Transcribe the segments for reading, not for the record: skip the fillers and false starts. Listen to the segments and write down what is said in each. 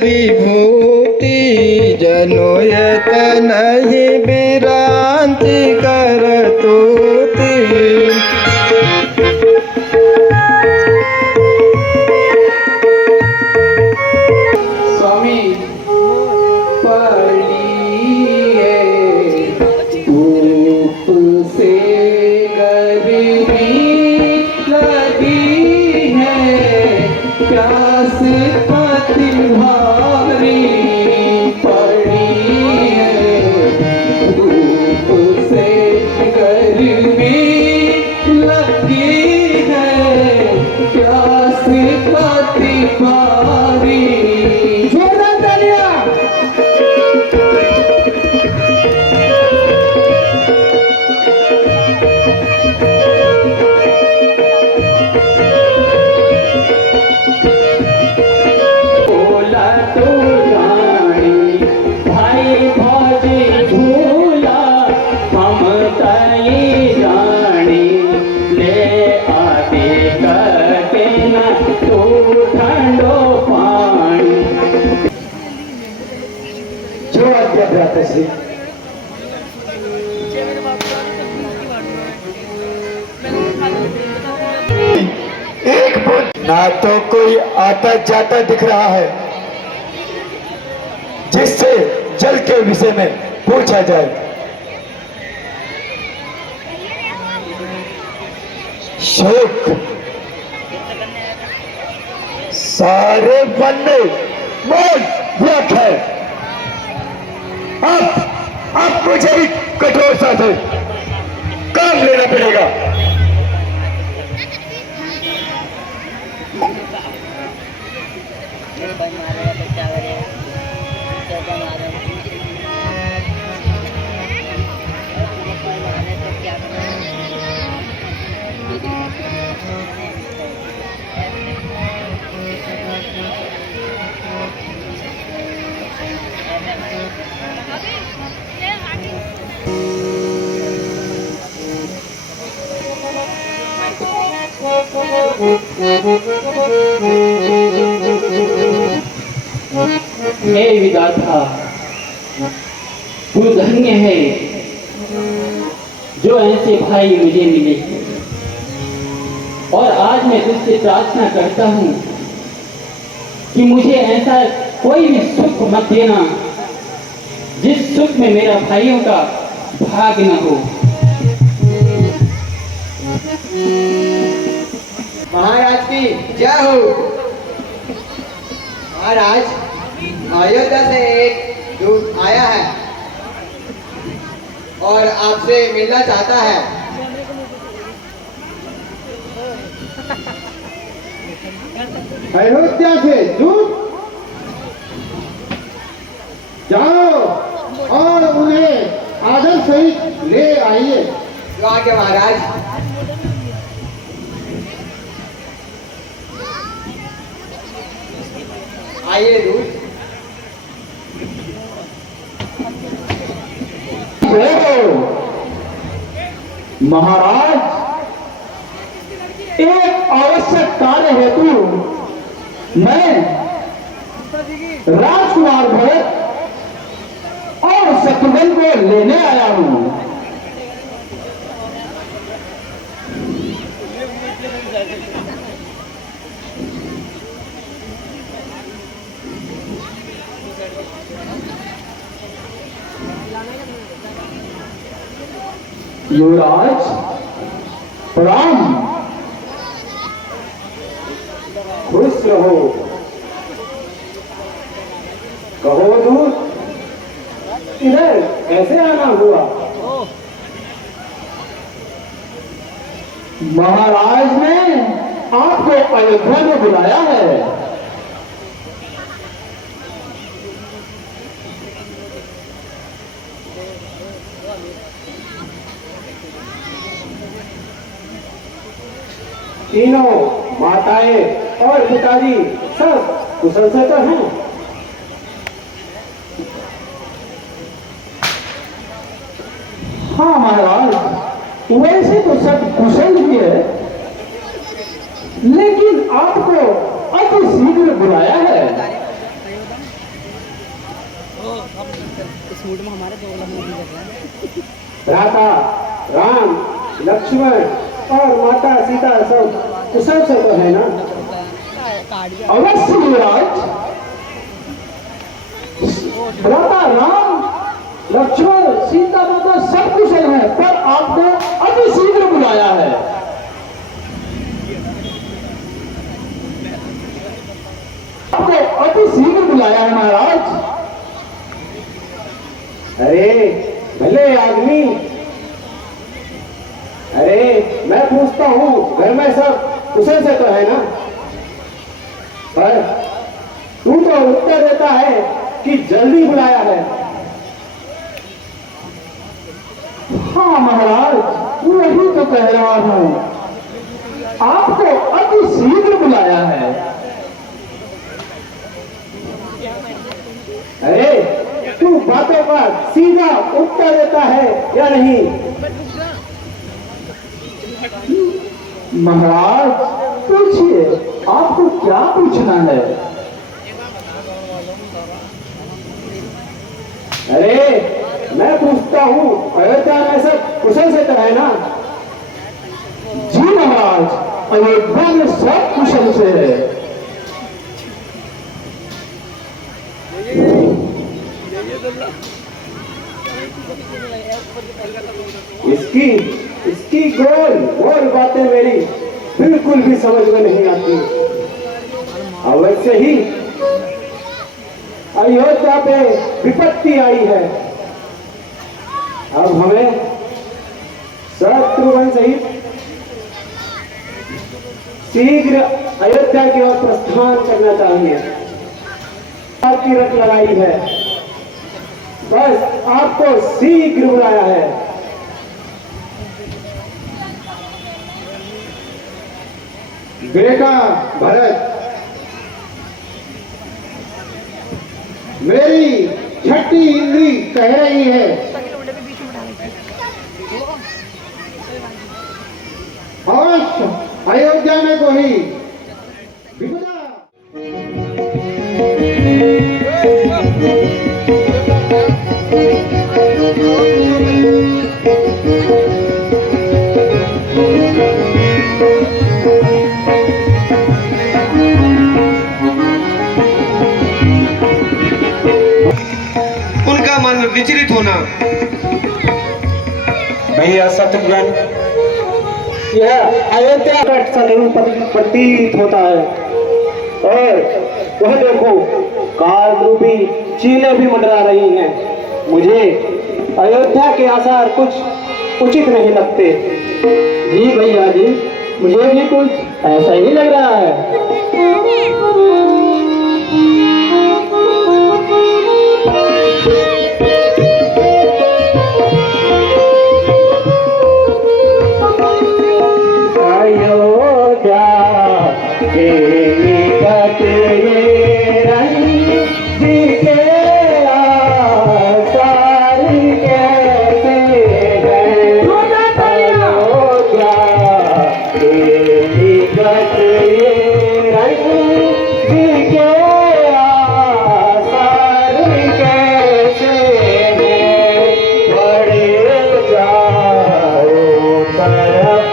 विभूति जनोयत नहीं विरांति कर तूति। स्वामी पड़िए धूप से गर्मी लगी है, प्यास पति भारी पड़ी है। धूप से गर्मी लगी है, प्यास पति भारी। ना तो कोई आता जाता दिख रहा है जिससे जल के विषय में पूछा जाए। शोक सारे वन में मौन व्यक्त है। अब मुझे भी कठोरता से काम लेना पड़ेगा। हे विधाता, तू धन्य है जो ऐसे भाई मुझे मिले। और आज मैं तुझसे प्रार्थना करता हूँ कि मुझे ऐसा कोई भी सुख मत देना जिस सुख में मेरा भाइयों का भाग न हो। महाराज की जय हो। महाराज, अयोध्या से एक दूत आया है और आपसे मिलना चाहता है। अयोध्या से दूत? जाओ और उन्हें आदर सहित ले आइए। जो आगे महाराज। आइए दूत। महाराज, एक आवश्यक कार्य हेतु मैं राजकुमार भरत और शत्रुघ्न को लेने आया हूं। युवराज प्रणाम। खुश रहो। कहो दूत, इधर कैसे आना हुआ? महाराज ने आपको अयोध्या में बुलाया है। तीनों माताएं और पिताजी सब कुशल से तो हैं। हाँ महाराज, वैसे तो सब कुशल ही है, लेकिन आपको अति शीघ्र बुलाया है। इस मूड में हमारे दो लम्बे भी लग रहे हैं। भ्राता राम, लक्ष्मण और माता सीता सब कुशल से तो है ना? अवश्य युवराज। भ्राता राम, लक्ष्मण, सीता माता सब कुशल है, पर आपने अति शीघ्र बुलाया है। आपने अति शीघ्र बुलाया है महाराज। अरे भले आदमी, अरे मैं पूछता हूँ घर में सब कुशल से तो है ना? पर तू तो उत्तर देता है कि जल्दी बुलाया है। हाँ महाराज, वही तो कह रहा हूँ, आपको अति शीघ्र बुलाया है। अरे तू बातों का सीधा उत्तर देता है या नहीं? महाराज पूछिए, आपको क्या पूछना है? अरे मैं पूछता हूँ अयोध्या में सब कुशल से तो है ना? जी महाराज, अयोध्या में सब कुशल से है। इसकी इसकी गोल गोल बातें मेरी बिल्कुल भी समझ में नहीं आती। अवश्य ही अयोध्या पे विपत्ति आई है। अब हमें शत्रुघ्न सहित शीघ्र अयोध्या की ओर प्रस्थान करना चाहिए। आपकी रट लगाई है, बस आपको शीघ्र बुलाया है। बेटा भरत, मेरी छठी इंद्री कह रही है, अवश्य अयोध्या में कोई विपदा। उनका मन विचलित होना। भैया शत्रुघ्न, यह अयोध्या का स्वरूप प्रतीत होता है, और वह देखो काल रूपी चीलें भी मंडरा रही हैं। मुझे अयोध्या के आसार कुछ उचित नहीं लगते। जी भैया जी, मुझे भी कुछ ऐसा ही लग रहा है। अयोध्या के निकट ये रंग के आसार कैसे हैं। अयोध्या के निकट ये रंग के आसार कैसे हैं। बड़े चारों तरफ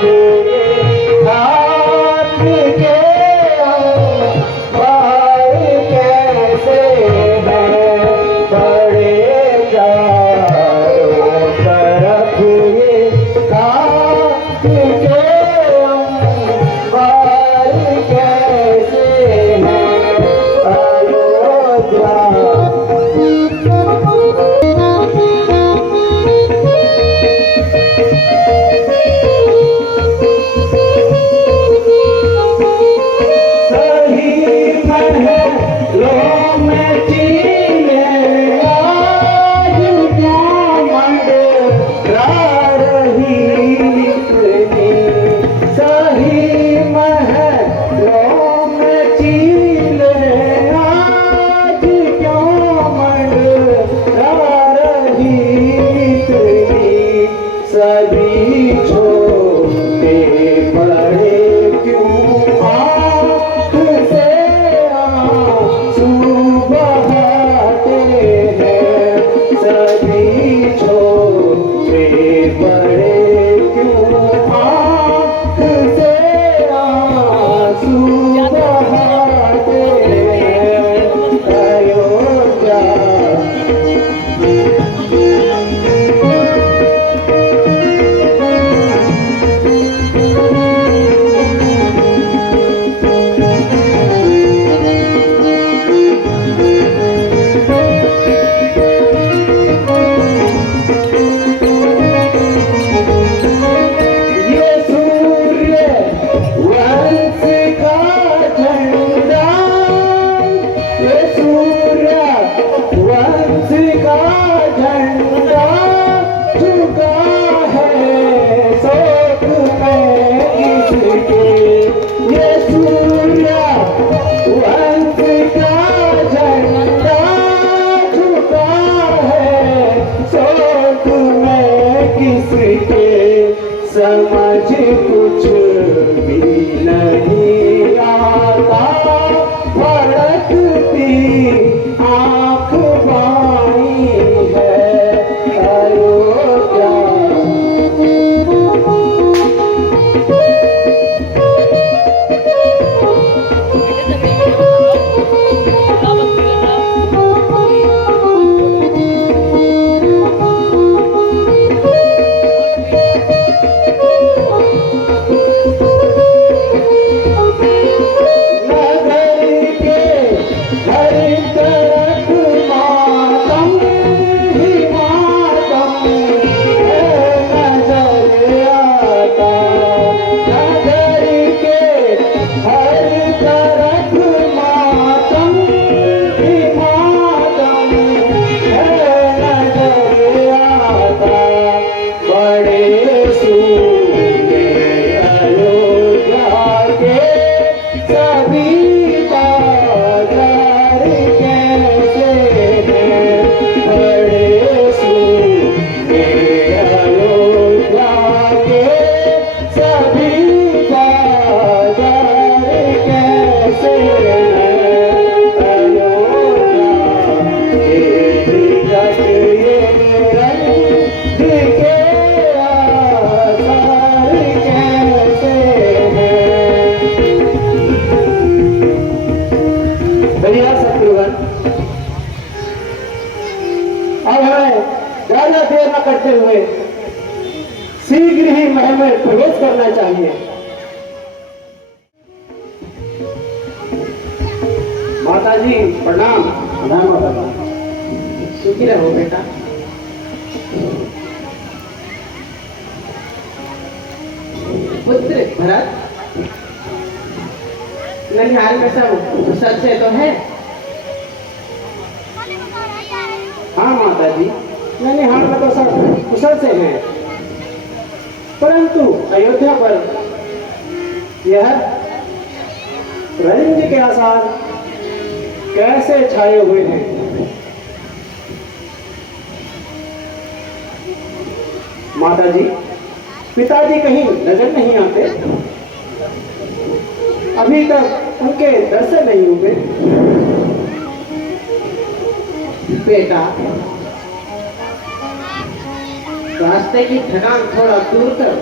क्यों देर न करते हुए शीघ्र ही महल में प्रवेश करना चाहिए। माता जी प्रणाम। प्रणाम माता जी। सुखी रहो बेटा। पुत्र भरत, ननिहाल में सब कुशल से तो है? हाँ माता जी, ननिहाल में तो सब कुशल से हैं, परंतु अयोध्या पर यह रंज के आसार कैसे छाए हुए हैं। माता जी, पिताजी कहीं नजर नहीं आते? अभी तक उनके दर्शन नहीं हुए। बेटा, रास्ते की थकान थोड़ा दूर कर।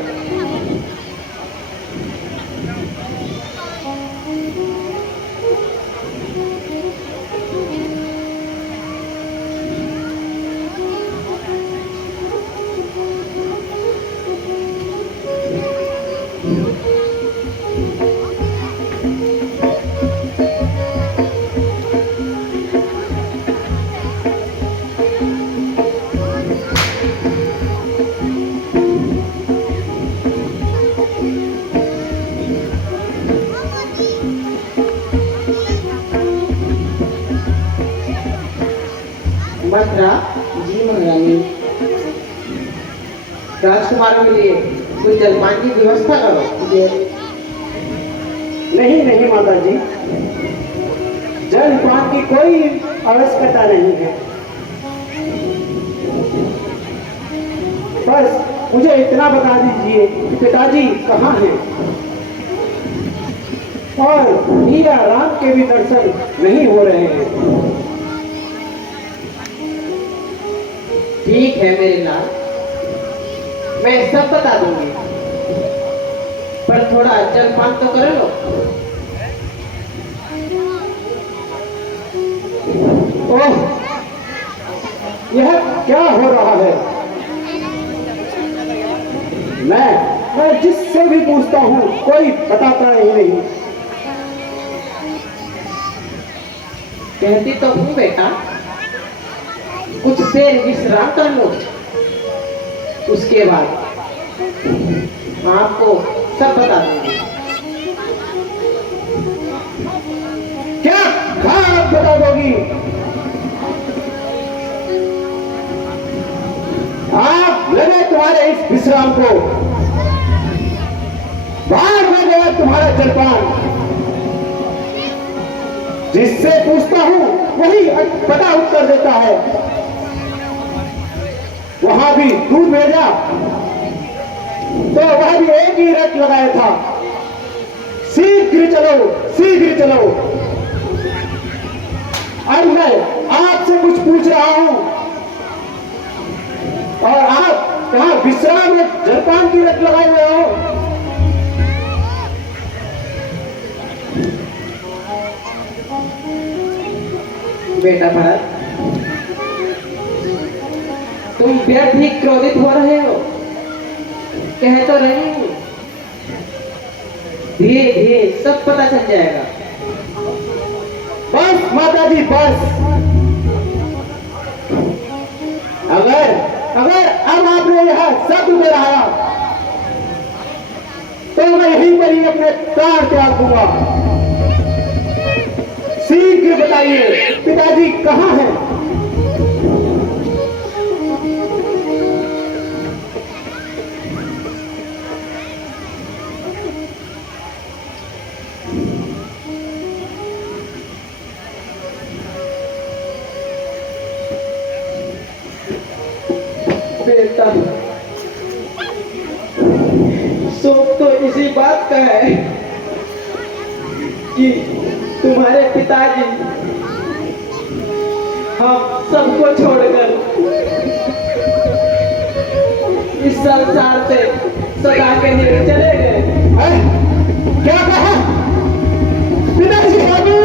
मथुरा जी महारानी, राजकुमारों के लिए कुछ जलपान की व्यवस्था करो। नहीं नहीं माता जी, जलपान की कोई आवश्यकता नहीं है। बस मुझे इतना बता दीजिए कि पिताजी कहाँ हैं और मीरा राम के भी दर्शन नहीं हो रहे हैं। ठीक है मेरे लाल, मैं सब बता दूंगी, पर थोड़ा जलपान तो कर लो। ओह, यह क्या हो रहा है? मैं जिससे भी पूछता हूँ कोई बताता ही नहीं। कहती तो हूँ बेटा, कुछ देर विश्राम कर लो, उसके बाद आपको सब बता दूंगी। क्या आप बता दोगी? आप लगे तुम्हारे इस विश्राम को, बाहर में गया तुम्हारा जलपान। जिससे पूछता हूं वही पता उत्तर देता है। वहां भी दूध भेजा तो वह भी एक ही रट लगाया था, शीघ्र चलो शीघ्र चलो। अब मैं आपसे कुछ पूछ रहा हूं और आप यहां विश्राम में जलपान की रट लगाए हुए हो। बेटा भरत, तुम व्यर्थ ही क्रोधित हो रहे हो। कह तो रही हूं, धीरे धीरे सब पता चल जाएगा। बस माता जी बस, अगर अब आपने यह सब दोहराया तो मैं यहीं पर ही अपने प्राण त्याग दूंगा। शीघ्र बताइए पिताजी कहाँ हैं? बेटा, शोक तो इसी बात का है कि तुम्हारे पिताजी हम सबको छोड़कर इस संसार से सदा के लिए चले गए। क्या कहा? पिताजी पिताजी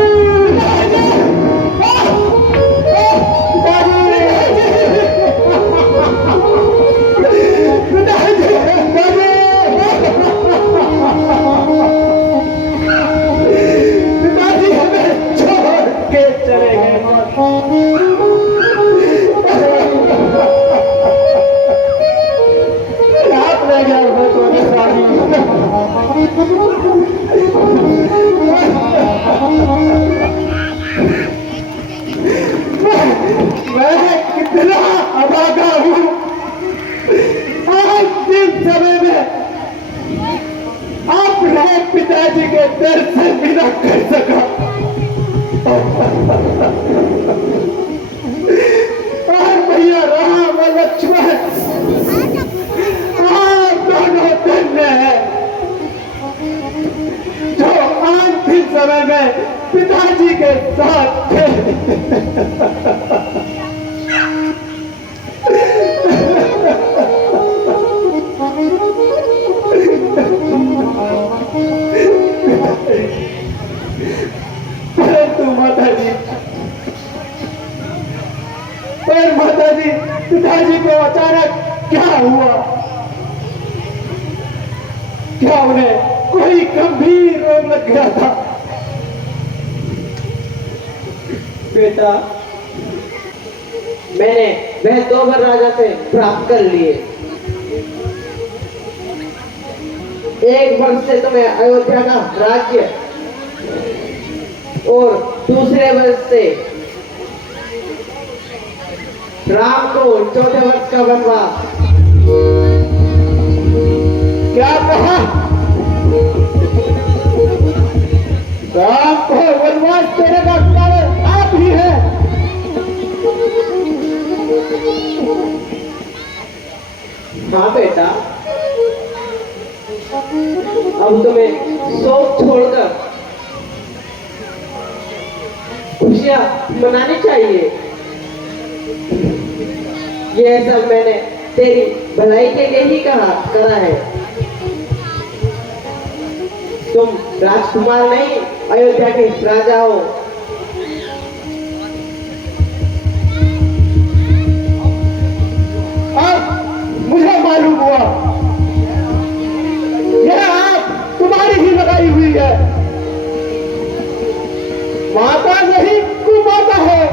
पर माता जी, पिताजी को अचानक क्या हुआ? क्या उन्हें कोई गंभीर रोग लग गया था? बेटा, मैंने वह 2 वर राजा से प्राप्त कर लिए। एक वर्ष से तुम्हें अयोध्या का राज्य और दूसरे वर्ष से राम को 14 वर्ष का वनवास। क्या कहा? राम को वनवास देने का कारण आप ही है। हाँ बेटा, अब तुम्हें शोक छोड़कर खुशियां मनानी चाहिए। यह सब मैंने तेरी भलाई के लिए ही करा है। तुम राजकुमार नहीं, अयोध्या के राजा हो। अब मुझे मालूम हुआ, यह आग तुम्हारी ही लगाई हुई है। माता नहीं, कुमाता है।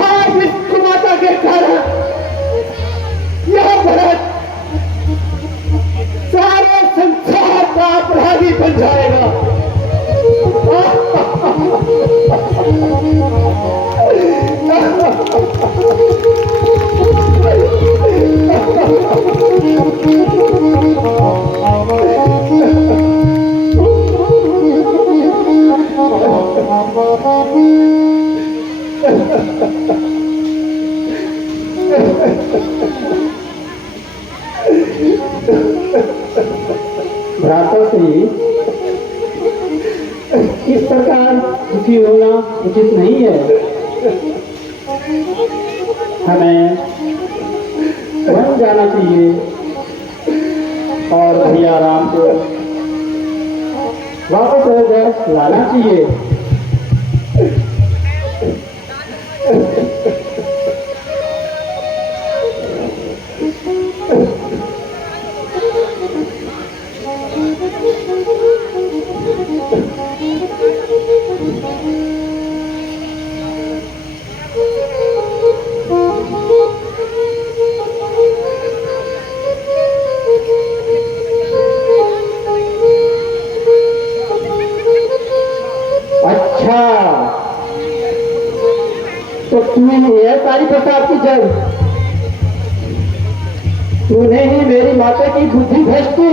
आज इस कुमाता के कारण यह भरत सारे संसार का अपराधी बन जाएगा। भ्राताश्री, इस प्रकार दुखी होना उचित नहीं है। हमें वन जाना चाहिए और भैया राम को वापस अयोध्या लाना चाहिए। अच्छा, तो तुम्हें यह सारी प्रताप की जड़ तूने ही मेरी माता की बुद्धि भ्रष्ट की।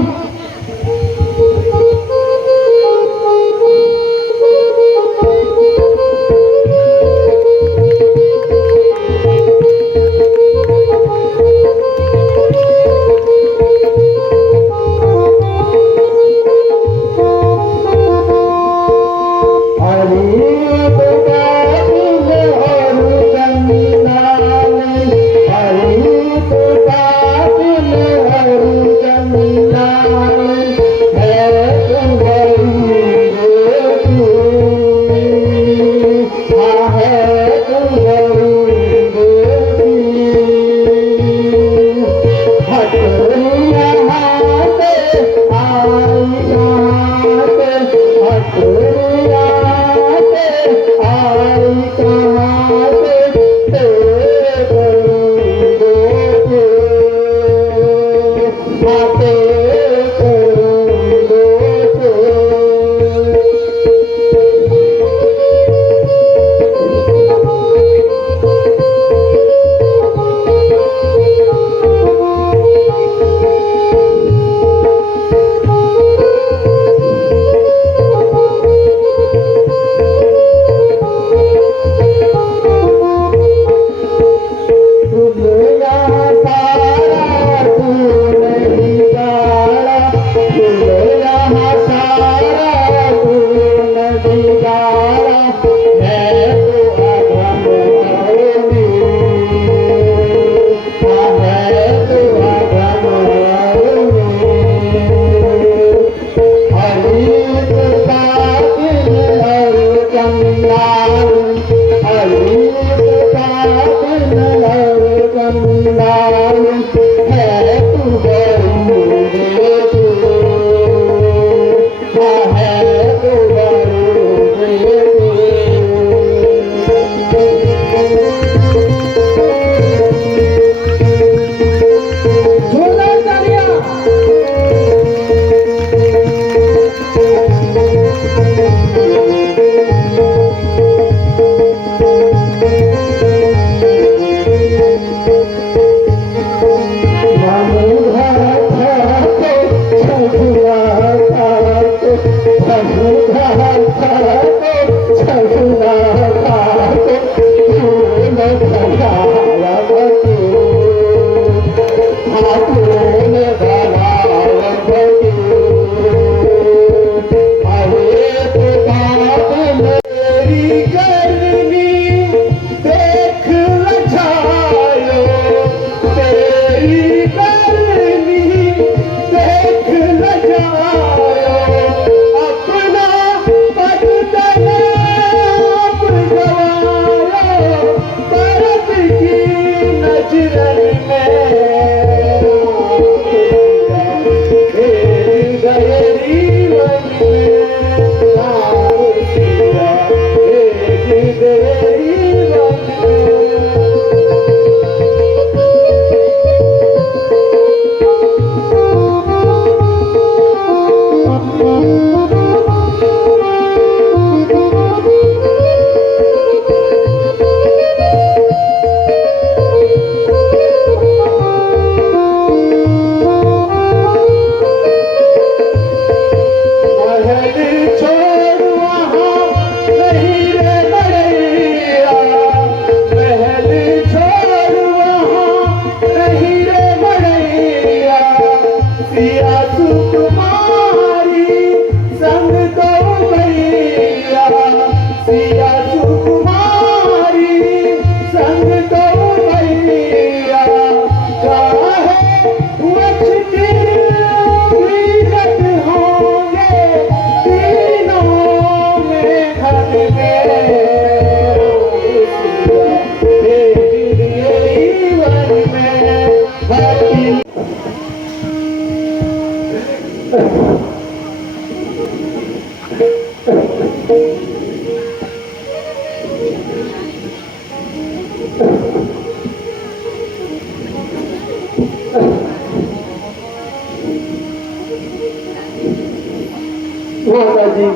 माता जी,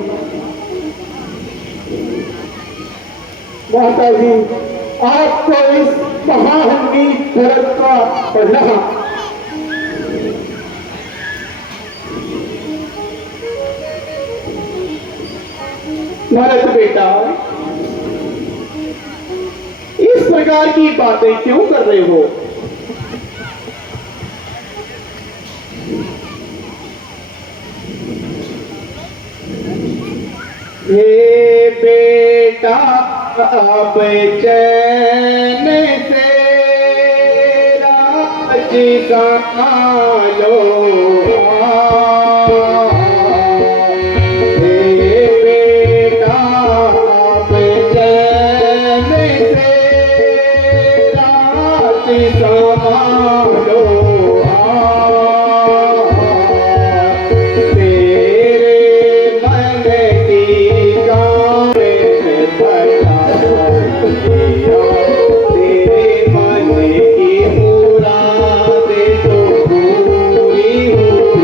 माता जी, आपको इस महाहंगी धर्म का पढ़ना भरत बेटा, इस प्रकार की बातें क्यों कर रहे हो? ये बेटा अब चैन से राज संभालो, ये बेटा अब चैन से राज संभालो। तेरे मन की मुराद तो पूरी हुई।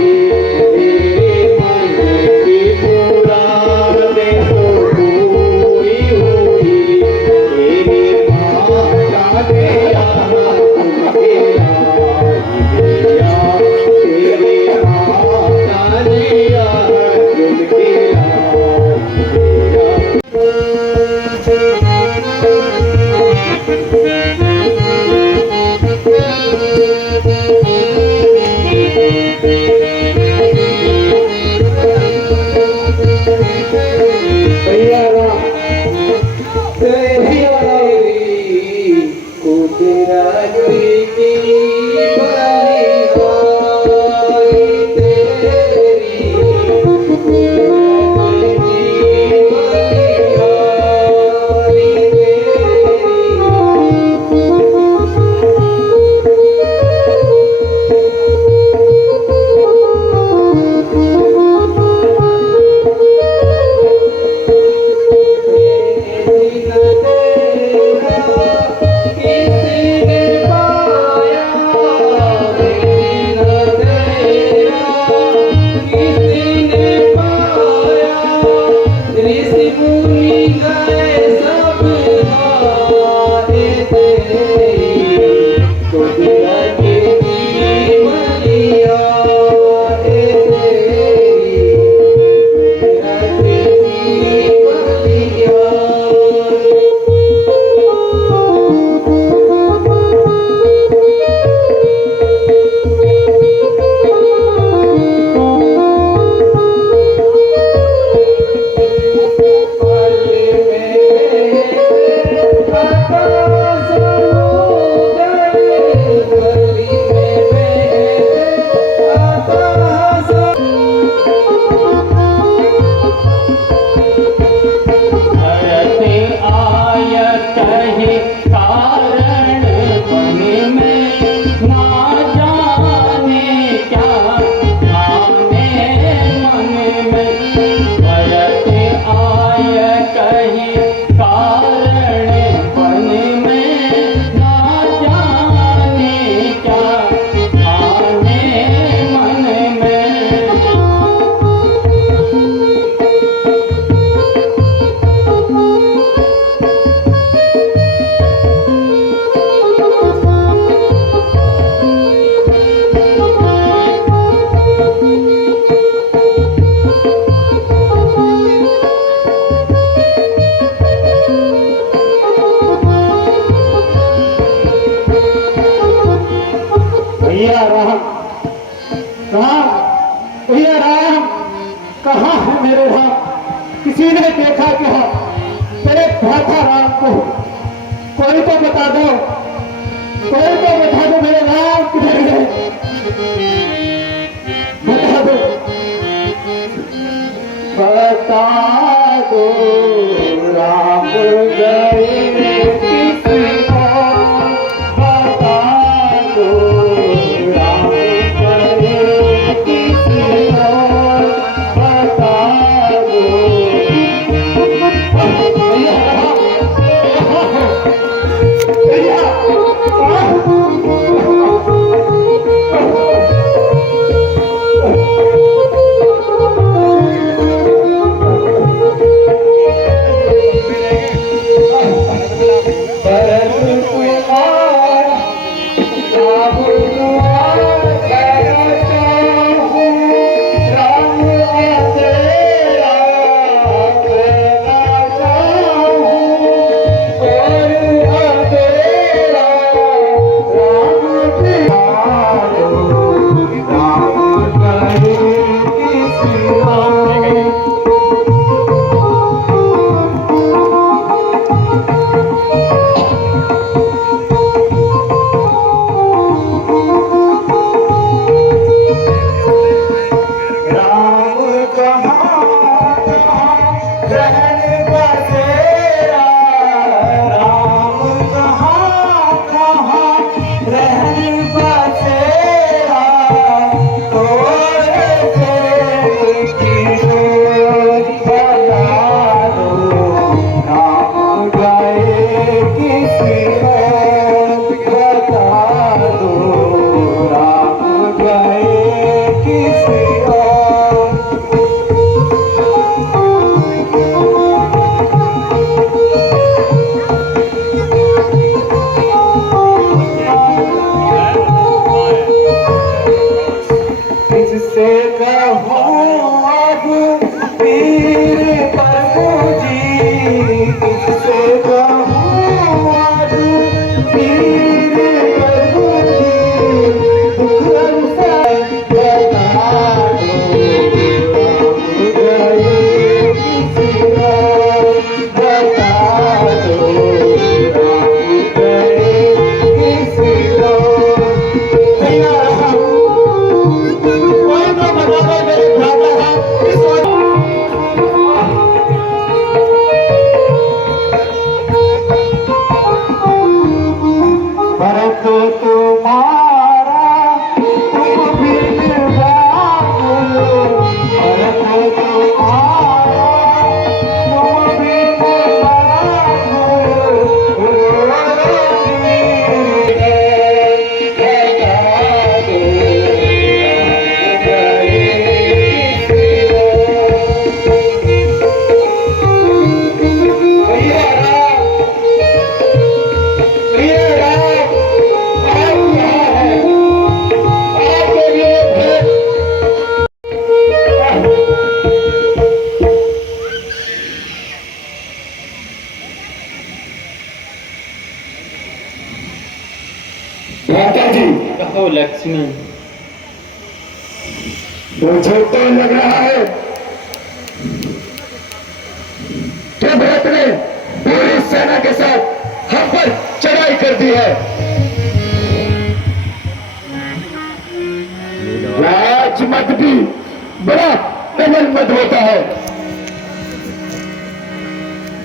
कहाँ है मेरे राम? किसी ने देखा क्या तेरे भ्राता राम को? कोई तो बता दो, कोई तो बता दो मेरे राम किधर गए? बता दो, बता दो राम गए किसी और, बता दो राम गए किसी और, बता दो। भैया, कहो लक्ष्मी। मुझे तो लग रहा है कि भरत ने पूरी सेना के साथ हम पर चढ़ाई कर दी है। राजमत भी बड़ा नमन मत होता है।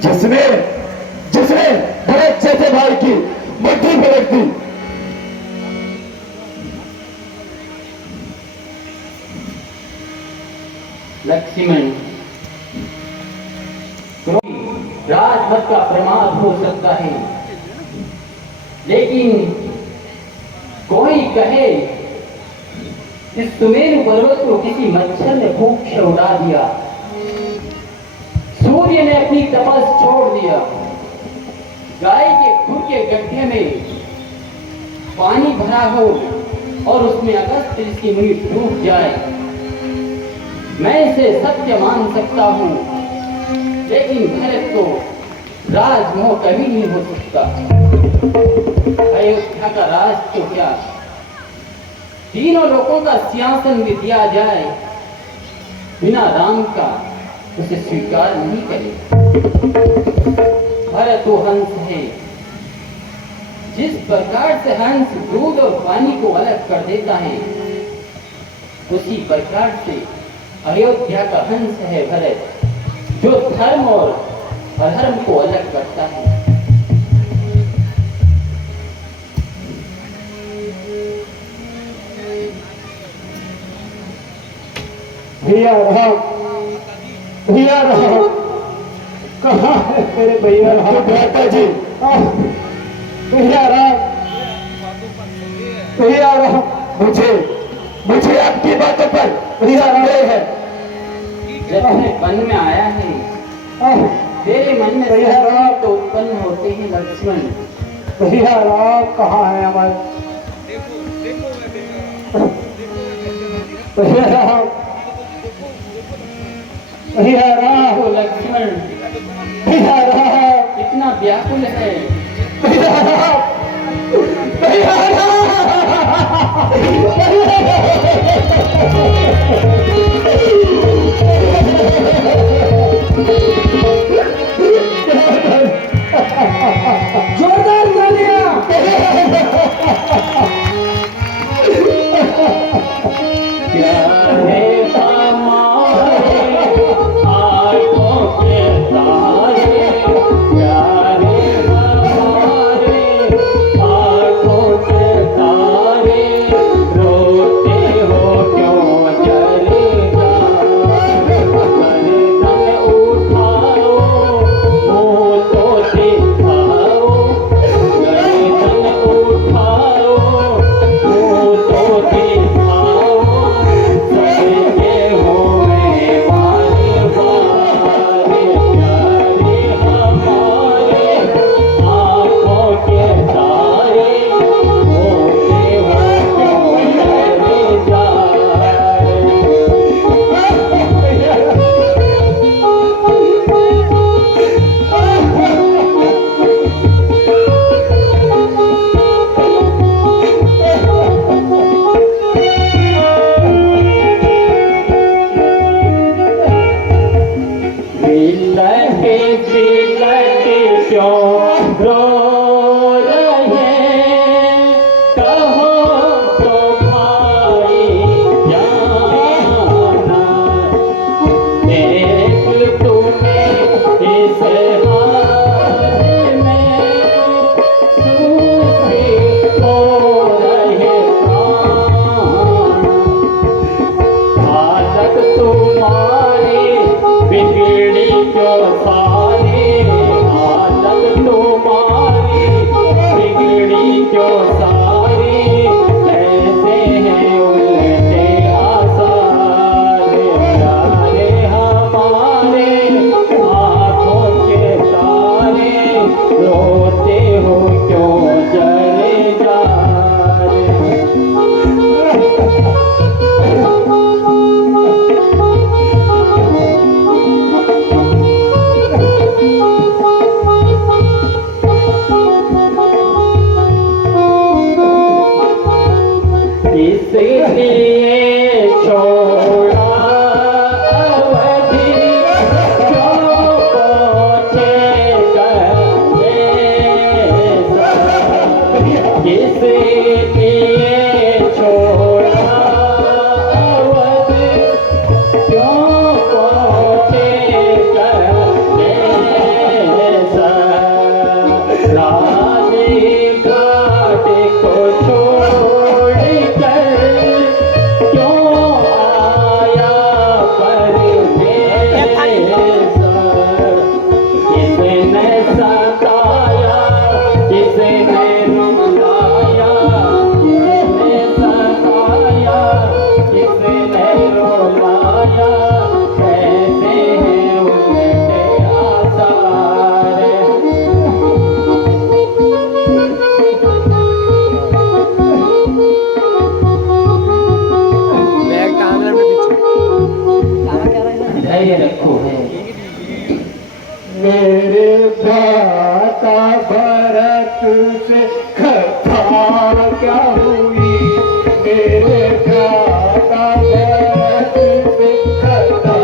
जिसने जिसने भरत जैसे भाई की बुद्धि पलट दी, लक्ष्मण, राजमत का प्रमाद हो सकता है, लेकिन कोई कहे इस सुमेरु पर्वत को किसी मच्छर ने भूख से उड़ा दिया, सूर्य ने अपनी तपस छोड़ दिया, गाय के खुर के गड्ढे में पानी भरा हो और उसमें अगस्त ऋषि मुनि डूब जाए, मैं इसे सत्य मान सकता हूं, लेकिन भरत को राजमोह कभी नहीं हो सकता। अयोध्या का राज तो क्या, तीनों लोगों का सिंहासन भी दिया जाए बिना राम का उसे स्वीकार नहीं करे। भरत वो हंस है, जिस प्रकार से हंस दूध और पानी को अलग कर देता है, उसी प्रकार से अयोध्या का हंस है भरत, जो धर्म और अधर्म को अलग करता है। भैया राम, भैया राम, कहाँ है मेरे भैया राम? भ्राता जी, भैया राम, भैया राम, मुझे आपकी बातों पर भैया राम है। जब मैं वन में आया है, तेरे मन में भैया राम तो उत्पन्न होते हैं लक्ष्मण। भैया राम कहाँ है हमारे? भैया राम, भैया राम, तो लक्ष्मण भैया राम, कितना व्याकुल है। भैया राम, भैया राम, जोरदार तालियां। क्या है हमारे आँखों के तारे, क्या है हमारे आँखों के तारे, रोते हो क्यों चले जाओ, गर्दन उठाओ, मुँह तो दिखाओ, गर्दन उठाओ, मुँह तो दिखाओ, सबके होए वारे वारे, प्यारे हमारे आँखों के तारे, होते हो क्यों चले जाए। बिलके बिलके क्यों रो रहे, कहो तो भाई जाना, देख तुम्हें इस हाल में, सूफी हो रहे प्राण, हालत तुम्हारी बिगड़ी क्यों सारी, हालत तुम्हारी बिगड़ी क्यों सारी, कैसे हैं उल्टे आसार, प्यारे हमारे आँखों के तारे, रोते हो क्यों जले जा रहे। इसलिए छोड़ा अवधि, क्यों पहुँचे कलेसा, इसलिए छोड़ा अवधि, क्यों पहुँचे कलेसा, रानी घाट को छोड़ कर क्यों आया परदेसा, किसने सताया, किसने रुलाया, किसने सताया, किसने रुलाया, कैसे हैं उल्टे आसार। धैर्य रखो है। मेरे भ्राता भरत से कथा क्या हुई, मेरे भ्राता भरत से कथा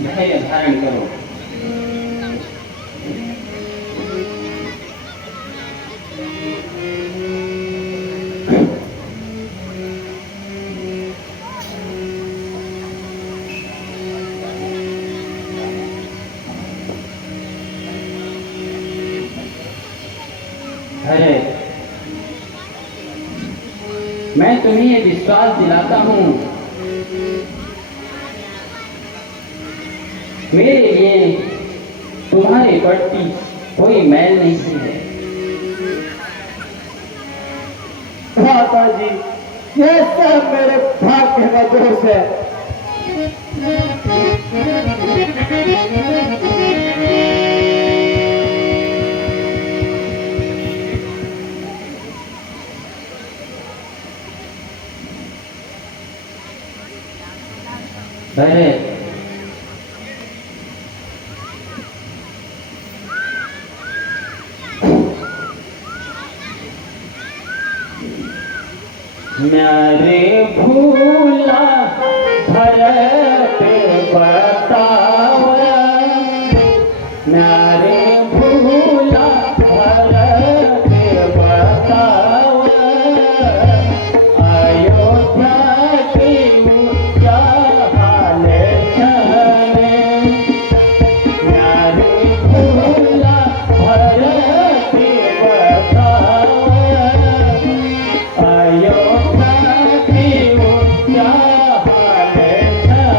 धैर्य धारण करो। धैर्य, मैं तुम्हें ये विश्वास दिलाता हूं, मेरे लिए तुम्हारे प्रति कोई मैल नहीं है। माता जी, ये सब मेरे भाग्य का दोष है। धैर्य, म्यारे भूला भरत बताव, म्यारे भूला भरत बताव, अयोध्या की क्या हाल छने, म्यारे भूला भरत बताव, अयोध्या की क्या हाल छने।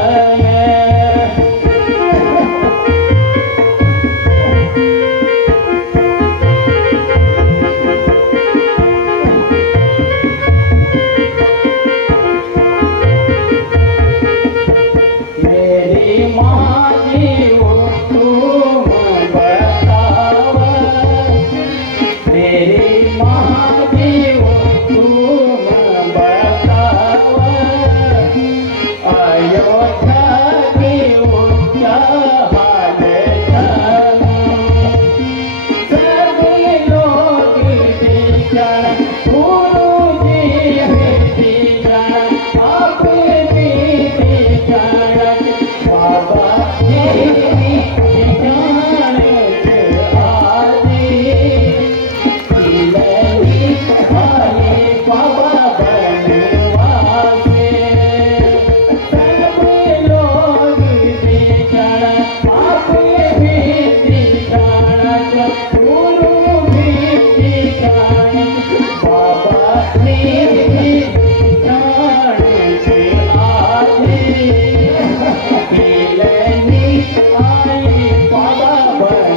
मेरी माँ जी तुम बताव, मेरी माँ जी तुम बताव, अयोध्या की क्या हाल छने। सभी लोग दीजन गुरु जी दीजन, आप भी दीजन, बाबा जी दीजन आदि, तिलरी आए बाबा बनवासे। सभी लोग दीजन, आप भी दीजन, गुरु भी दीजन, बाबा जी दीजन आदि, तिलरी आए बाबा बनवासे।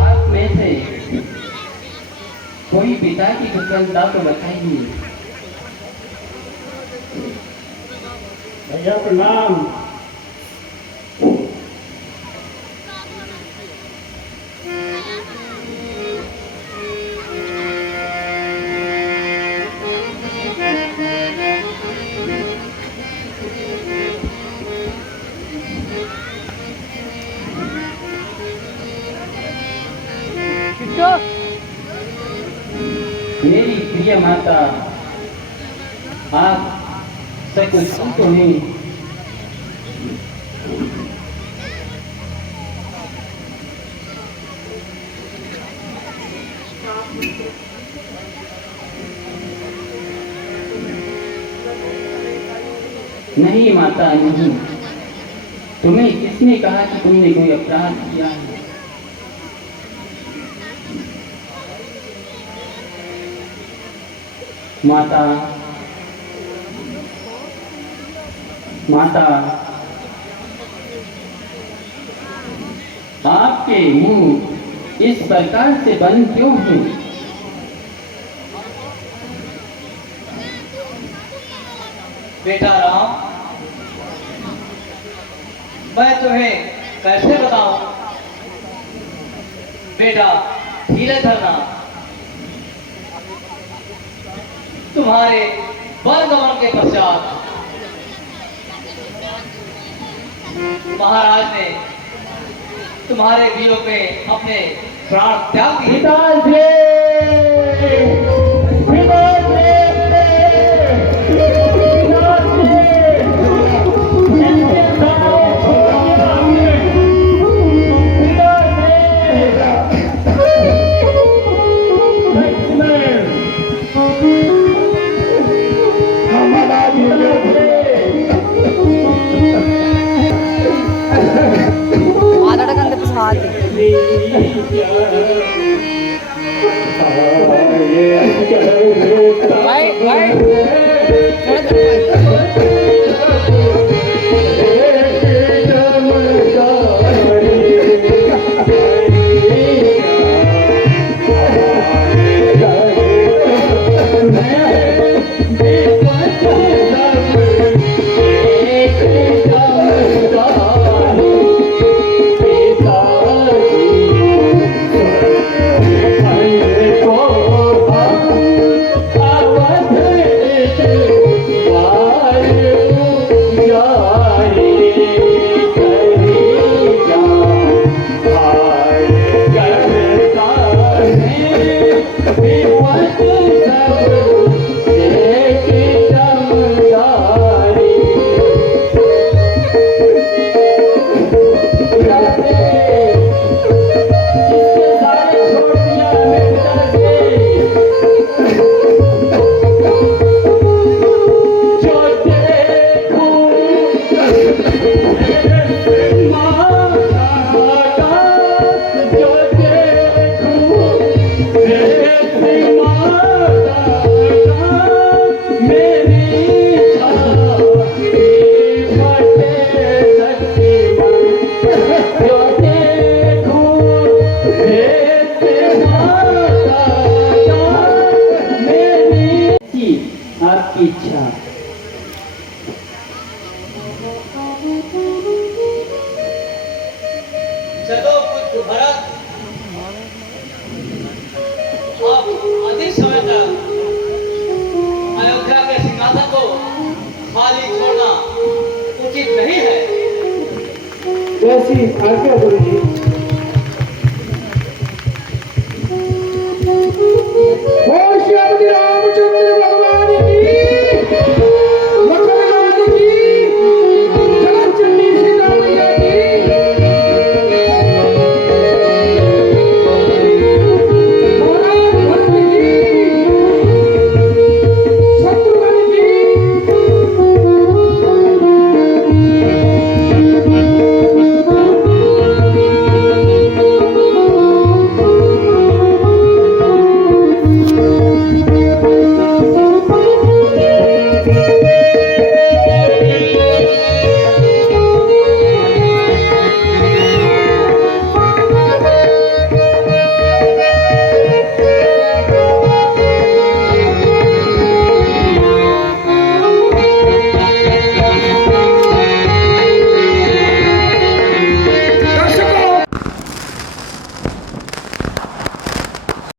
आप में से कोई पिता की कुशलता तो बताइए। भैया प्रणाम। मेरी प्रिय माता, आप सकुशल तो नहीं? नहीं माता, नहीं। तुम्हें किसने कहा कि तुमने कोई अपराध किया है? माता, माता, आपके मुंह इस प्रकार से बंद क्यों हैं? बेटा राम, मैं तुम्हें कैसे बताऊं? बेटा धीरे धरना। तुम्हारे वनगमन के पश्चात महाराज ने तुम्हारे वीरों पे अपने प्राण त्याग दिए। पिताजी, पिताजी, आधा घंटे पछाड़ दे। भाई भाई थोड़ा आपकी इच्छा। चलो पुत्र भरत, आप अधिक समय तक अयोध्या के सिंहासन को खाली छोड़ना उचित नहीं है। जैसी आज्ञा गुरु जी।